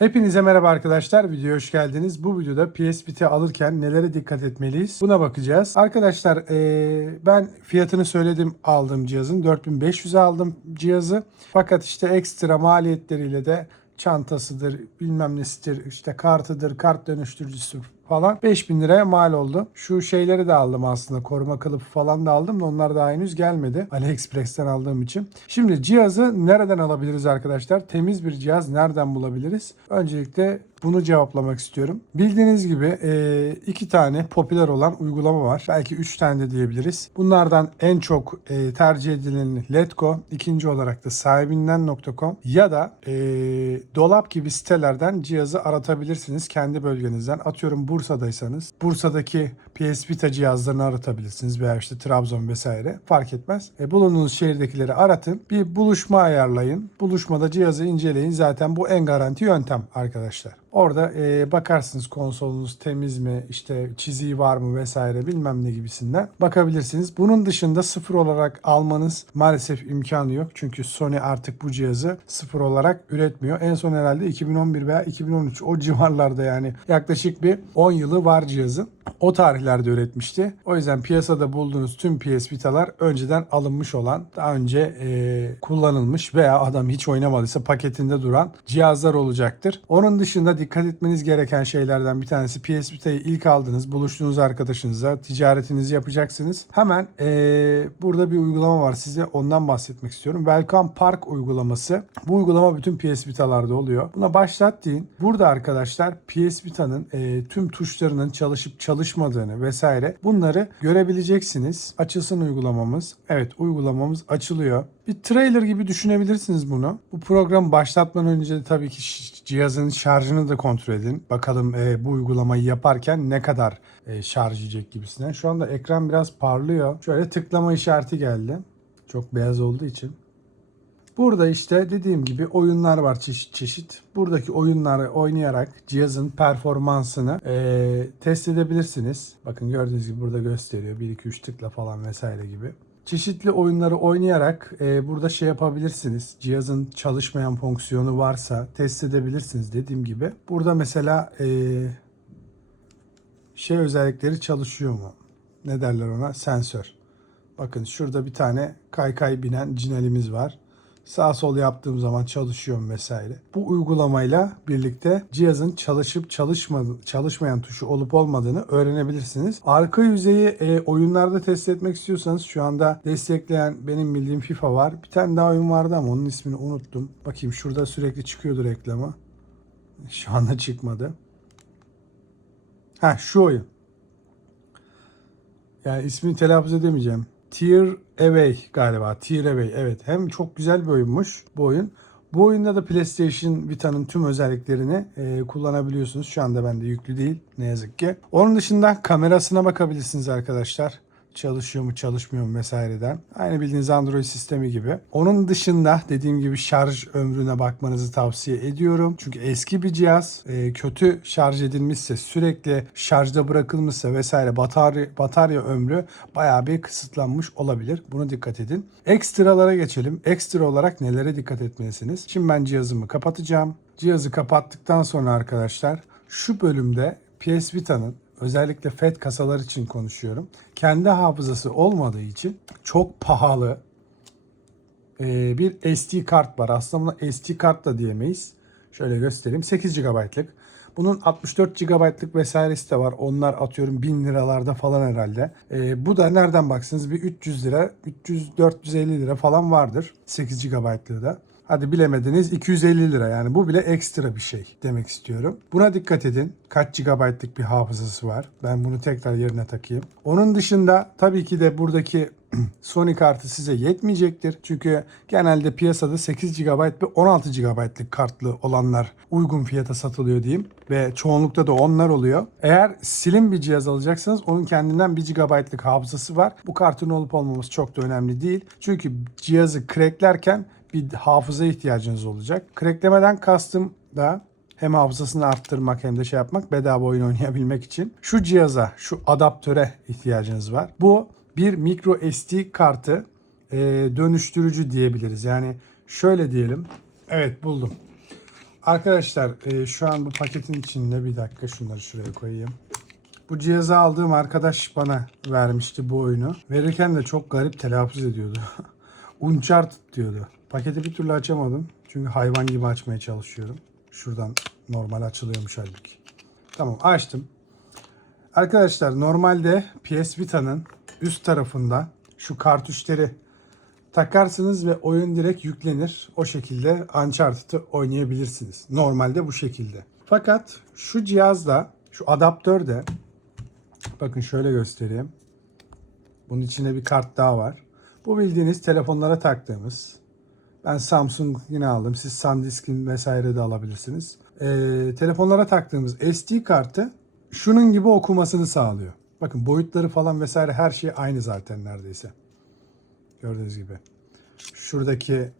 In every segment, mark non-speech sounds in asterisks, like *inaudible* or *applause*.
Hepinize merhaba arkadaşlar. Videoya hoş geldiniz. Bu videoda PS Vita alırken nelere dikkat etmeliyiz? Buna bakacağız. Arkadaşlar eee, ben fiyatını söyledim aldığım cihazın. 4500'e aldım cihazı. Fakat işte ekstra maliyetleriyle de çantasıdır, bilmem nesidir, işte kartıdır, kart dönüştürücüsü falan 5000 liraya mal oldu. Şu şeyleri de aldım aslında. Koruma kılıfı falan da aldım da onlar daha henüz gelmedi. AliExpress'ten aldığım için. Şimdi cihazı nereden alabiliriz arkadaşlar? Temiz bir cihaz nereden bulabiliriz? Öncelikle bunu cevaplamak istiyorum. Bildiğiniz gibi e, iki tane popüler olan uygulama var. Belki üç tane de diyebiliriz. Bunlardan en çok e, tercih edilen Letgo, ikinci olarak da sahibinden.com ya da e, dolap gibi sitelerden cihazı aratabilirsiniz kendi bölgenizden. Atıyorum Bursa'daysanız Bursa'daki PS Vita cihazlarını aratabilirsiniz veya işte Trabzon vesaire fark etmez. E, bulunduğunuz şehirdekileri aratın. Bir buluşma ayarlayın. Buluşmada cihazı inceleyin. Zaten bu en garanti yöntem arkadaşlar. Orada e, bakarsınız konsolunuz temiz mi, işte çiziği var mı vesaire bilmem ne gibisinden bakabilirsiniz. Bunun dışında sıfır olarak almanız maalesef imkanı yok. Çünkü Sony artık bu cihazı sıfır olarak üretmiyor. En son herhalde 2011 veya 2013 o civarlarda yani yaklaşık bir 10 yılı var cihazın. O tarihlerde üretmişti. O yüzden piyasada bulduğunuz tüm PS Vita'lar önceden alınmış olan, daha önce e, kullanılmış veya adam hiç oynamadıysa paketinde duran cihazlar olacaktır. Onun dışında dikkat etmeniz gereken şeylerden bir tanesi PS Vita'yı ilk aldınız, buluştuğunuz arkadaşınıza ticaretinizi yapacaksınız. Hemen e, burada bir uygulama var size ondan bahsetmek istiyorum. Welcome Park uygulaması. Bu uygulama bütün PS Vita'larda oluyor. Buna başlat deyin. Burada arkadaşlar PS Vita'nın e, tüm tuşlarının çalışıp çalışmadığını vesaire bunları görebileceksiniz. Açılsın uygulamamız. Evet uygulamamız açılıyor. Bir trailer gibi düşünebilirsiniz bunu. Bu programı başlatmadan önce tabii ki cihazın şarjını da kontrol edin. Bakalım e, bu uygulamayı yaparken ne kadar e, şarj yiyecek gibisinden. Şu anda ekran biraz parlıyor. Şöyle tıklama işareti geldi. Çok beyaz olduğu için. Burada işte dediğim gibi oyunlar var çeşit çeşit. Buradaki oyunları oynayarak cihazın performansını eee, test edebilirsiniz. Bakın gördüğünüz gibi burada gösteriyor. 1 2 3 tıkla falan vesaire gibi. Çeşitli oyunları oynayarak eee, burada şey yapabilirsiniz. Cihazın çalışmayan fonksiyonu varsa test edebilirsiniz dediğim gibi. Burada mesela eee, şey özellikleri çalışıyor mu? Ne derler ona? Sensör. Bakın şurada bir tane kaykay binen cinelimiz var. Sağ sol yaptığım zaman çalışıyor vesaire. Bu uygulamayla birlikte cihazın çalışıp çalışmadı, çalışmayan tuşu olup olmadığını öğrenebilirsiniz. Arka yüzeyi e, oyunlarda test etmek istiyorsanız şu anda destekleyen benim bildiğim FIFA var. Bir tane daha oyun vardı ama onun ismini unuttum. Bakayım şurada sürekli çıkıyordu reklamı. Şu anda çıkmadı. Ha şu oyun. Yani ismini telaffuz edemeyeceğim. Tear Away galiba. Tear Away evet. Hem çok güzel bir oyunmuş bu oyun. Bu oyunda da PlayStation Vita'nın tüm özelliklerini e, kullanabiliyorsunuz. Şu anda bende yüklü değil ne yazık ki. Onun dışında kamerasına bakabilirsiniz arkadaşlar. Çalışıyor mu çalışmıyor mu vesaireden. Aynı bildiğiniz Android sistemi gibi. Onun dışında dediğim gibi şarj ömrüne bakmanızı tavsiye ediyorum. Çünkü eski bir cihaz e, kötü şarj edilmişse sürekli şarjda bırakılmışsa vesaire batarya, batarya ömrü bayağı bir kısıtlanmış olabilir. Buna dikkat edin. Ekstralara geçelim. Ekstra olarak nelere dikkat etmelisiniz? Şimdi ben cihazımı kapatacağım. Cihazı kapattıktan sonra arkadaşlar şu bölümde PS Vita'nın özellikle FAT kasalar için konuşuyorum. Kendi hafızası olmadığı için çok pahalı e, bir SD kart var. Aslında buna SD kart da diyemeyiz. Şöyle göstereyim. 8 GB'lık. Bunun 64 GB'lık vesairesi de var. Onlar atıyorum 1000 liralarda falan herhalde. E, bu da nereden baksanız bir 300 lira, 300-450 lira falan vardır. 8 GB'lığı da. Hadi bilemediniz 250 lira yani bu bile ekstra bir şey demek istiyorum. Buna dikkat edin. Kaç GB'lık bir hafızası var. Ben bunu tekrar yerine takayım. Onun dışında tabii ki de buradaki *clears throat* Sony kartı size yetmeyecektir. Çünkü genelde piyasada 8 GB ve 16 GB'lık kartlı olanlar uygun fiyata satılıyor diyeyim. Ve çoğunlukta da onlar oluyor. Eğer slim bir cihaz alacaksanız onun kendinden 1 GB'lık hafızası var. Bu kartın olup olmaması çok da önemli değil. Çünkü cihazı cracklerken bir hafıza ihtiyacınız olacak. Cracklemeden kastım da hem hafızasını arttırmak hem de şey yapmak bedava oyun oynayabilmek için şu cihaza, şu adaptöre ihtiyacınız var. Bu bir micro SD kartı e, dönüştürücü diyebiliriz. Yani şöyle diyelim. Evet buldum. Arkadaşlar e, şu an bu paketin içinde bir dakika şunları şuraya koyayım. Bu cihazı aldığım arkadaş bana vermişti bu oyunu. Verirken de çok garip telaffuz ediyordu. *laughs* Uncharted diyordu. Paketi bir türlü açamadım. Çünkü hayvan gibi açmaya çalışıyorum. Şuradan normal açılıyormuş halbuki. Tamam açtım. Arkadaşlar normalde PS Vita'nın üst tarafında şu kartuşları takarsınız ve oyun direkt yüklenir. O şekilde Uncharted'ı oynayabilirsiniz. Normalde bu şekilde. Fakat şu cihazda, şu adaptörde bakın şöyle göstereyim. Bunun içinde bir kart daha var. Bu bildiğiniz telefonlara taktığımız. Ben Samsung yine aldım. Siz SanDisk'in vesaire de alabilirsiniz. Ee, telefonlara taktığımız SD kartı şunun gibi okumasını sağlıyor. Bakın boyutları falan vesaire her şey aynı zaten neredeyse. Gördüğünüz gibi. Şuradaki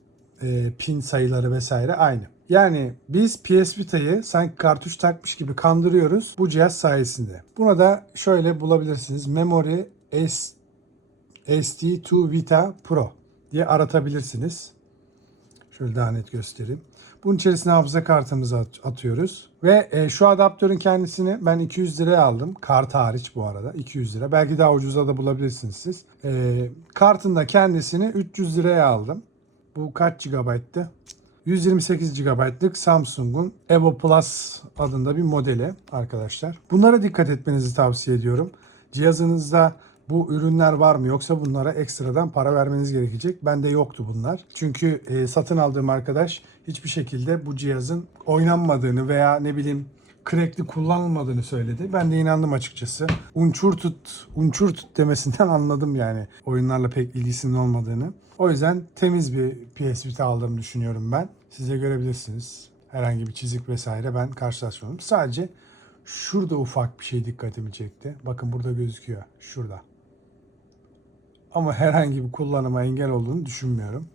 e, pin sayıları vesaire aynı. Yani biz PS Vita'yı sanki kartuş takmış gibi kandırıyoruz bu cihaz sayesinde. Buna da şöyle bulabilirsiniz. Memory S SD2 Vita Pro diye aratabilirsiniz. Şöyle daha net göstereyim. Bunun içerisine hafıza kartımızı at- atıyoruz. Ve e, şu adaptörün kendisini ben 200 liraya aldım. Kart hariç bu arada 200 lira. Belki daha ucuza da bulabilirsiniz siz. E, kartın da kendisini 300 liraya aldım. Bu kaç GB'tı? 128 GB'lık Samsung'un Evo Plus adında bir modeli arkadaşlar. Bunlara dikkat etmenizi tavsiye ediyorum. Cihazınızda bu ürünler var mı yoksa bunlara ekstradan para vermeniz gerekecek. Bende yoktu bunlar. Çünkü e, satın aldığım arkadaş hiçbir şekilde bu cihazın oynanmadığını veya ne bileyim crackli kullanılmadığını söyledi. Ben de inandım açıkçası. Uncharted, Uncharted demesinden *laughs* anladım yani oyunlarla pek ilgisinin olmadığını. O yüzden temiz bir PS Vita aldığımı düşünüyorum ben. Siz de görebilirsiniz. Herhangi bir çizik vesaire ben karşılaşmadım. Sadece şurada ufak bir şey dikkatimi çekti. Bakın burada gözüküyor. Şurada. Ama herhangi bir kullanıma engel olduğunu düşünmüyorum.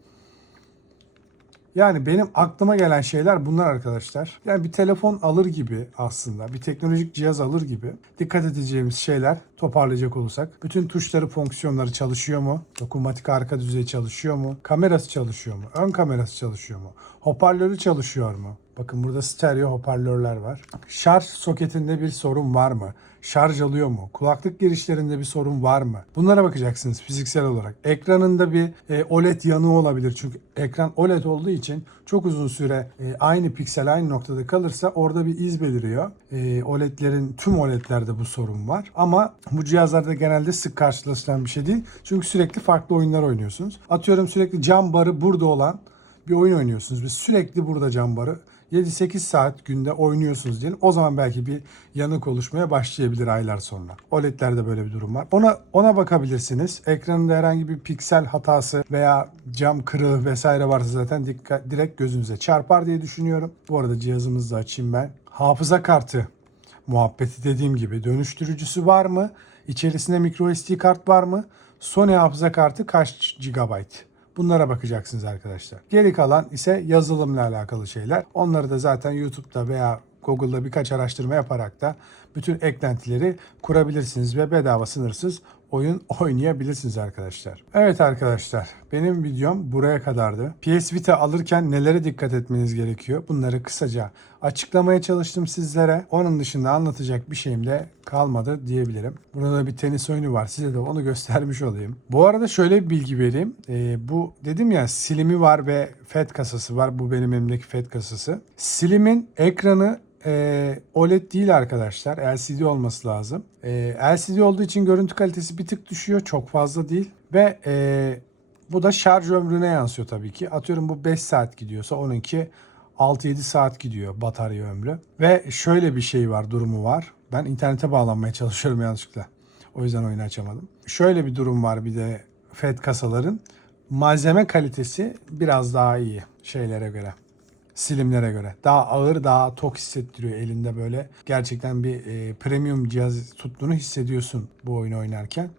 Yani benim aklıma gelen şeyler bunlar arkadaşlar. Yani bir telefon alır gibi aslında, bir teknolojik cihaz alır gibi dikkat edeceğimiz şeyler toparlayacak olursak. Bütün tuşları, fonksiyonları çalışıyor mu? Dokunmatik arka düzey çalışıyor mu? Kamerası çalışıyor mu? Ön kamerası çalışıyor mu? Hoparlörü çalışıyor mu? Bakın burada stereo hoparlörler var. Şarj soketinde bir sorun var mı? Şarj alıyor mu? Kulaklık girişlerinde bir sorun var mı? Bunlara bakacaksınız fiziksel olarak. Ekranında bir e, OLED yanığı olabilir. Çünkü ekran OLED olduğu için çok uzun süre e, aynı piksel aynı noktada kalırsa orada bir iz beliriyor. E, OLED'lerin tüm OLED'lerde bu sorun var. Ama bu cihazlarda genelde sık karşılaşılan bir şey değil. Çünkü sürekli farklı oyunlar oynuyorsunuz. Atıyorum sürekli cam barı burada olan bir oyun oynuyorsunuz ve sürekli burada cam barı 7-8 saat günde oynuyorsunuz diyelim. O zaman belki bir yanık oluşmaya başlayabilir aylar sonra. OLED'lerde böyle bir durum var. Ona ona bakabilirsiniz. Ekranında herhangi bir piksel hatası veya cam kırığı vesaire varsa zaten dikkat, direkt gözünüze çarpar diye düşünüyorum. Bu arada cihazımızı da açayım ben. Hafıza kartı muhabbeti dediğim gibi dönüştürücüsü var mı? İçerisinde micro SD kart var mı? Sony hafıza kartı kaç GB? Bunlara bakacaksınız arkadaşlar. Geri kalan ise yazılımla alakalı şeyler. Onları da zaten YouTube'da veya Google'da birkaç araştırma yaparak da bütün eklentileri kurabilirsiniz ve bedava sınırsız oyun *laughs* oynayabilirsiniz arkadaşlar. Evet arkadaşlar benim videom buraya kadardı. PS Vita alırken nelere dikkat etmeniz gerekiyor? Bunları kısaca açıklamaya çalıştım sizlere. Onun dışında anlatacak bir şeyim de kalmadı diyebilirim. Burada da bir tenis oyunu var. Size de onu *laughs* göstermiş olayım. Bu arada şöyle bir bilgi vereyim. Ee, bu dedim ya silimi var ve FET kasası var. Bu benim elimdeki FET kasası. Silimin ekranı e, OLED değil arkadaşlar. LCD olması lazım. E, LCD olduğu için görüntü kalitesi bir tık düşüyor. Çok fazla değil. Ve e, bu da şarj ömrüne yansıyor tabii ki. Atıyorum bu 5 saat gidiyorsa onunki 6-7 saat gidiyor batarya ömrü. Ve şöyle bir şey var, durumu var. Ben internete bağlanmaya *laughs* çalışıyorum yanlışlıkla. O yüzden oyunu açamadım. Şöyle bir durum var bir de FET kasaların. Malzeme kalitesi biraz daha iyi şeylere göre silimlere göre. Daha ağır, daha tok hissettiriyor elinde böyle. Gerçekten bir e, premium cihaz tuttuğunu hissediyorsun bu oyunu oynarken.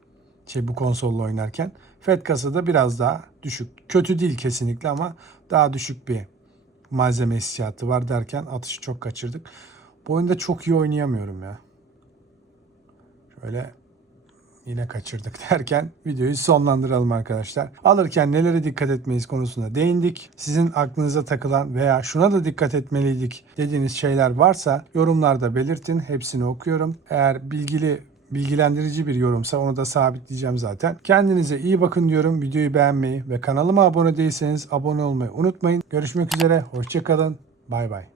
Şey bu konsolla oynarken. FET kasada biraz daha düşük. Kötü değil kesinlikle ama daha düşük bir malzeme hissiyatı var derken atışı çok kaçırdık. Bu oyunda çok iyi oynayamıyorum ya. Şöyle yine kaçırdık *laughs* derken videoyu sonlandıralım arkadaşlar. Alırken nelere dikkat etmeyiz konusunda değindik. Sizin aklınıza takılan veya şuna da dikkat etmeliydik dediğiniz şeyler varsa yorumlarda belirtin. Hepsini okuyorum. Eğer bilgili bilgilendirici bir yorumsa onu da sabitleyeceğim zaten. Kendinize iyi bakın diyorum. Videoyu beğenmeyi ve kanalıma abone değilseniz abone olmayı unutmayın. Görüşmek üzere. Hoşçakalın. Bay bay.